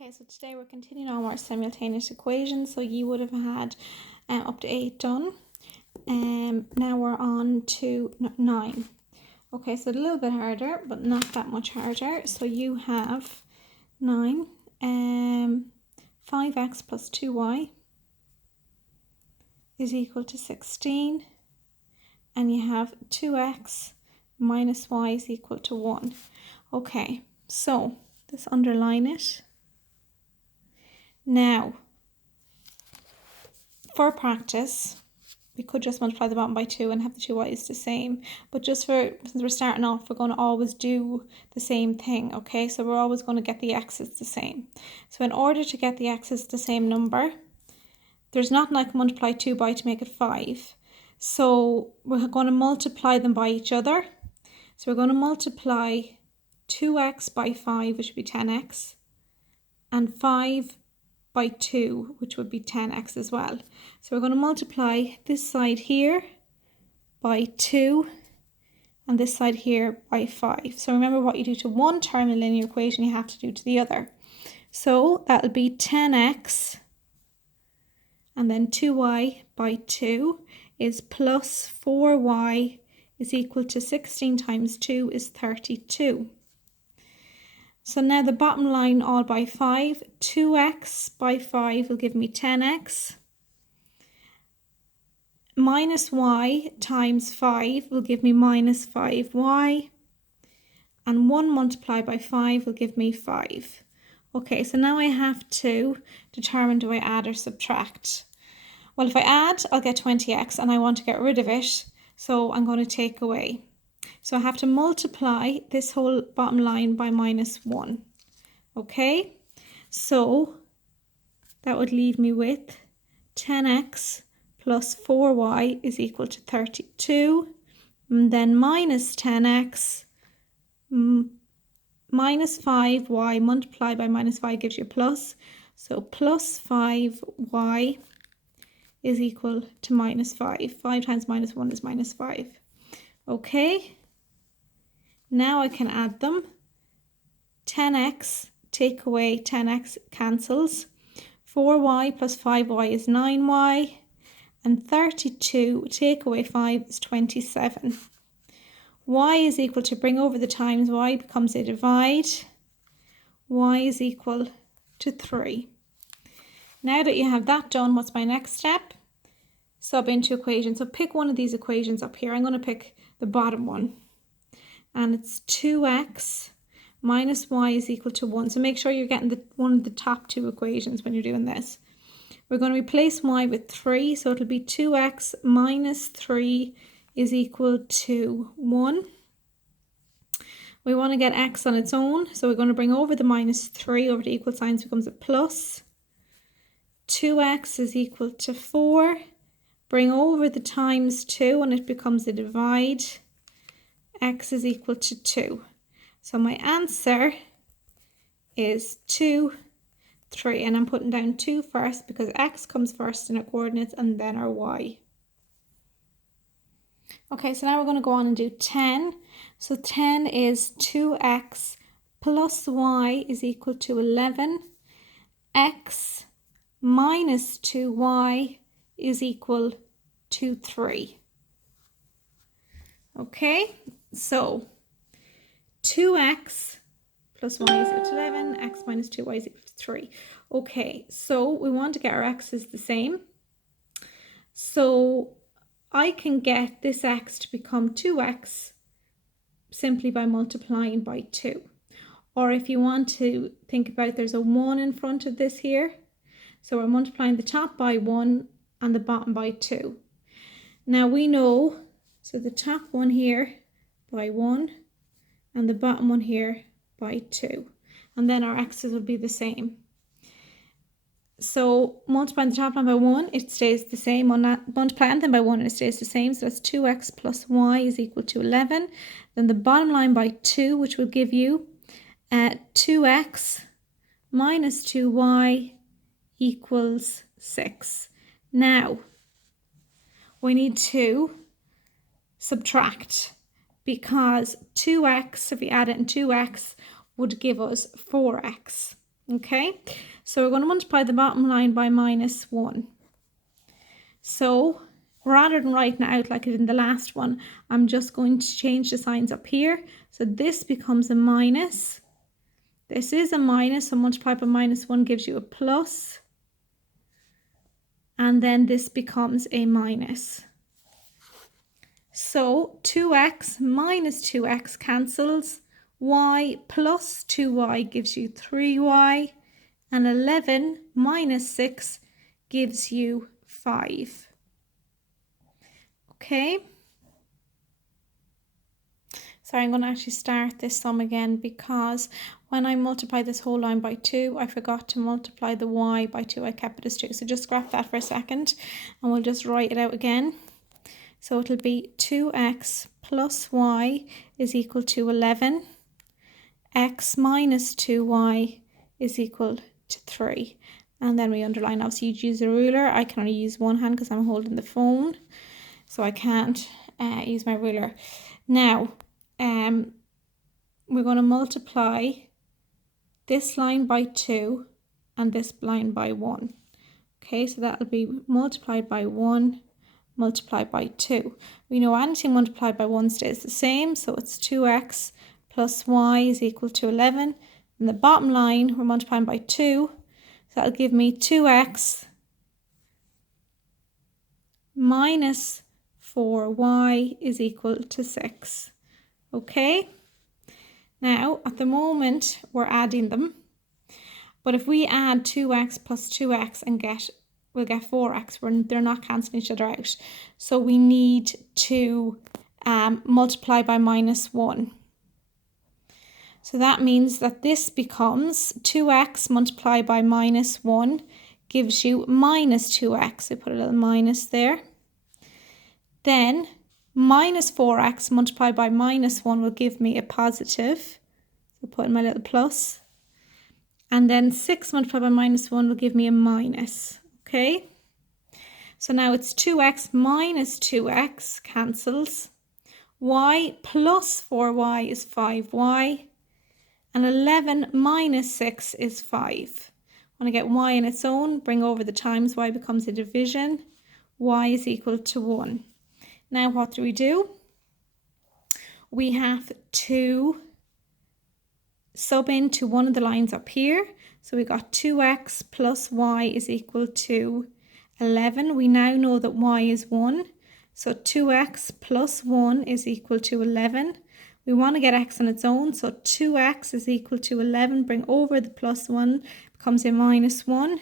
Okay, so today we're continuing on our simultaneous equations. So you would have had up to 8 done. Now we're on to 9. Okay, so a little bit harder, but not that much harder. So you have 9, 5x plus 2y is equal to 16. And you have 2x minus y is equal to 1. Okay, so let's underline it. Now, for practice, we could just multiply the bottom by 2 and have the two y's the same. But just since we're starting off, we're going to always do the same thing, okay? So we're always going to get the x's the same. So in order to get the x's the same number, there's nothing like multiply 2 by to make it 5. So we're going to multiply them by each other. So we're going to multiply 2x by 5, which would be 10x, and 5 by 2, which would be 10x as well. So we're going to multiply this side here by 2 and this side here by 5. So remember, what you do to one term in a linear equation, you have to do to the other. So that'll be 10x and then 2y by 2 is plus 4y is equal to 16 times 2 is 32. So now the bottom line all by 5, 2x by 5 will give me 10x. Minus y times 5 will give me minus 5y. And 1 multiplied by 5 will give me 5. Okay, so now I have to determine, do I add or subtract? Well, if I add, I'll get 20x and I want to get rid of it. So I'm going to take away. So I have to multiply this whole bottom line by minus 1. Okay, so that would leave me with 10x plus 4y is equal to 32. And then minus 10x minus 5y multiplied by minus 5 gives you plus. So plus 5y is equal to minus 5. 5 times minus 1 is minus 5. Okay. Now I can add them. 10x, take away 10x cancels. 4y plus 5y is 9y. And 32, take away 5 is 27. Y is equal to, bring over the times, y becomes a divide. Y is equal to 3. Now that you have that done, what's my next step? Sub into equation. So pick one of these equations up here. I'm going to pick the bottom one. And it's 2x minus y is equal to 1. So make sure you're getting one of the top two equations when you're doing this. We're going to replace y with 3. So it'll be 2x minus 3 is equal to 1. We want to get x on its own. So we're going to bring over the minus 3 over to equal signs becomes a plus. 2x is equal to 4. Bring over the times 2 and it becomes a divide. X is equal to 2. So my answer is 2, 3. And I'm putting down 2 first because x comes first in our coordinates and then our y. Okay, so now we're going to go on and do 10. So 10 is 2x plus y is equal to 11. X minus 2y is equal to 3. Okay, so 2x plus y is equal to 11, x minus 2y is equal to 3. Okay, so we want to get our x's the same. So I can get this x to become 2x simply by multiplying by 2. Or if you want to think about, there's a 1 in front of this here. So we're multiplying the top by 1 and the bottom by 2. Now we know, so the top one here by 1 and the bottom one here by 2. And then our x's will be the same. So multiplying the top line by 1, it stays the same. On that, multiply anything by 1 and it stays the same. So that's 2x plus y is equal to 11. Then the bottom line by 2, which will give you 2x minus 2y equals 6. Now, we need to subtract because 2x, if we add it in 2x, would give us 4x. Okay, so we're going to multiply the bottom line by minus 1. So rather than writing it out like I did in the last one, I'm just going to change the signs up here. So this becomes a minus. This is a minus, so multiply by minus 1 gives you a plus. And then this becomes a minus. So 2x minus 2x cancels. Y plus 2y gives you 3y. And 11 minus 6 gives you 5. Okay. Sorry, I'm going to actually start this sum again because when I multiply this whole line by 2, I forgot to multiply the y by 2. I kept it as 2. So just scrap that for a second and we'll just write it out again. So it'll be 2x plus y is equal to 11. X minus 2y is equal to 3. And then we underline. Obviously, you'd use a ruler. I can only use one hand because I'm holding the phone. So I can't use my ruler. Now, we're going to multiply this line by 2 and this line by 1. Okay, so that'll be multiplied by 1 multiplied by 2. We know anything multiplied by 1 stays the same, so it's 2x plus y is equal to 11. And the bottom line, we're multiplying by 2, so that'll give me 2x minus 4y is equal to 6. Okay? Now, at the moment, we're adding them. But if we add 2x plus 2x and we'll get 4x, they're not cancelling each other out. So we need to multiply by minus 1. So that means that this becomes 2x multiplied by minus 1 gives you minus 2x. So put a little minus there. Then minus 4x multiplied by minus 1 will give me a positive. So put in my little plus. And then 6 multiplied by minus 1 will give me a minus. Okay? So now it's 2x minus 2x cancels. Y plus 4y is 5y. And 11 minus 6 is 5. When I get y in its own, bring over the times, y becomes a division. Y is equal to 1. Now what do? We have to sub into one of the lines up here. So we got 2x plus y is equal to 11. We now know that y is 1. So 2x plus 1 is equal to 11. We want to get x on its own. So 2x is equal to 11. Bring over the plus 1, becomes a minus 1.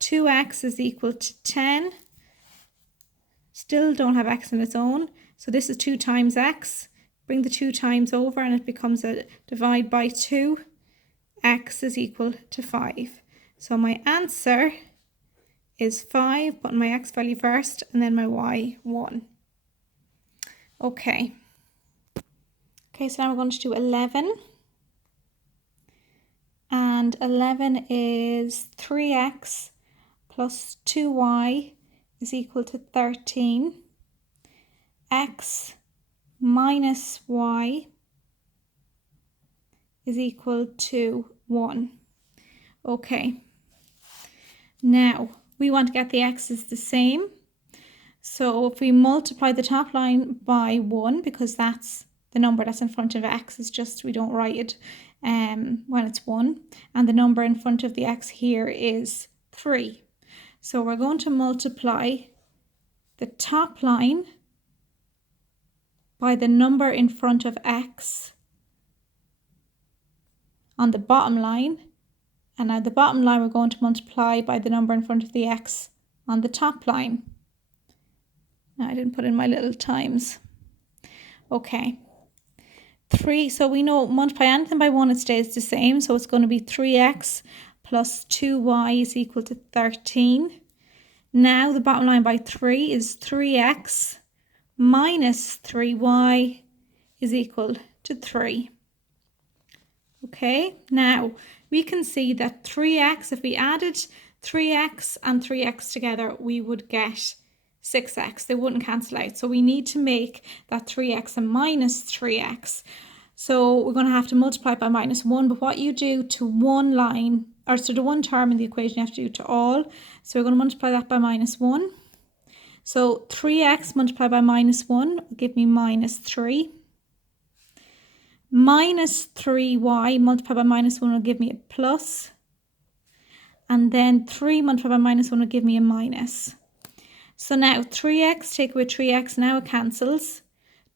2x is equal to 10. Still don't have x on its own. So this is 2 times x. Bring the 2 times over and it becomes a divide by 2. X is equal to 5. So my answer is 5, putting my x value first and then my y 1. Okay. Okay, so now we're going to do 11. And 11 is 3x plus 2y is equal to 13. X minus y is equal to 1. Okay. Now, we want to get the x's the same. So if we multiply the top line by 1, because that's the number that's in front of x, is just we don't write it when it's 1. And the number in front of the x here is 3. So we're going to multiply the top line by the number in front of x on the bottom line. And now the bottom line we're going to multiply by the number in front of the x on the top line. Now I didn't put in my little times. Okay. 3, so we know multiply anything by 1, it stays the same. So it's going to be 3x plus 2y is equal to 13. Now the bottom line by 3 is 3x minus 3y is equal to 3. Okay, now we can see that 3x, if we added 3x and 3x together, we would get 6x. They wouldn't cancel out. So we need to make that 3x a minus 3x. So we're going to have to multiply by minus 1. But what you do to one line, so the one term in the equation you have to do to all. So we're going to multiply that by -1. So 3x multiplied by -1 will give me -3. Minus 3y multiplied by -1 will give me a plus. And then 3 multiplied by -1 will give me a minus. So now 3x, take away 3x, now it cancels.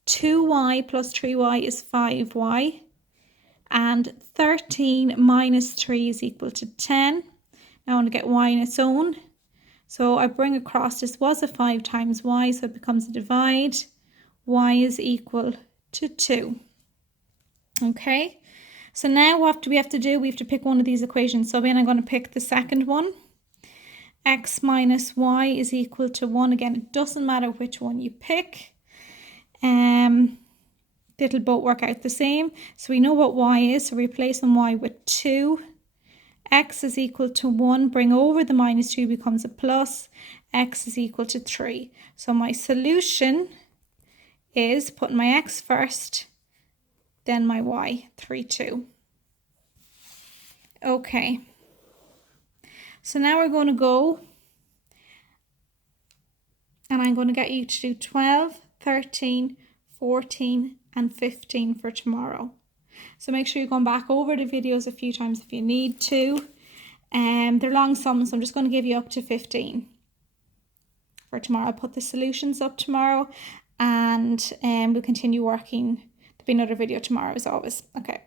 2y plus 3y is 5y. And 13 minus 3 is equal to 10. Now I want to get y in its own. So I bring across, this was a 5 times y, so it becomes a divide. Y is equal to 2. Okay, so now what do we have to do? We have to pick one of these equations. So then I'm going to pick the second one. X minus y is equal to 1. Again, it doesn't matter which one you pick. It'll both work out the same. So we know what y is, so replacing y with 2. X is equal to 1, bring over the -2 becomes a plus. X is equal to 3. So my solution is putting my x first, then my y, 3, 2. Okay. So now we're going to go, and I'm going to get you to do 12, 13, 14, and 15 for tomorrow. So make sure you're going back over the videos a few times if you need to. They're long sums, so I'm just going to give you up to 15 for tomorrow. I'll put the solutions up tomorrow, and we'll continue working. There'll be another video tomorrow as always. Okay.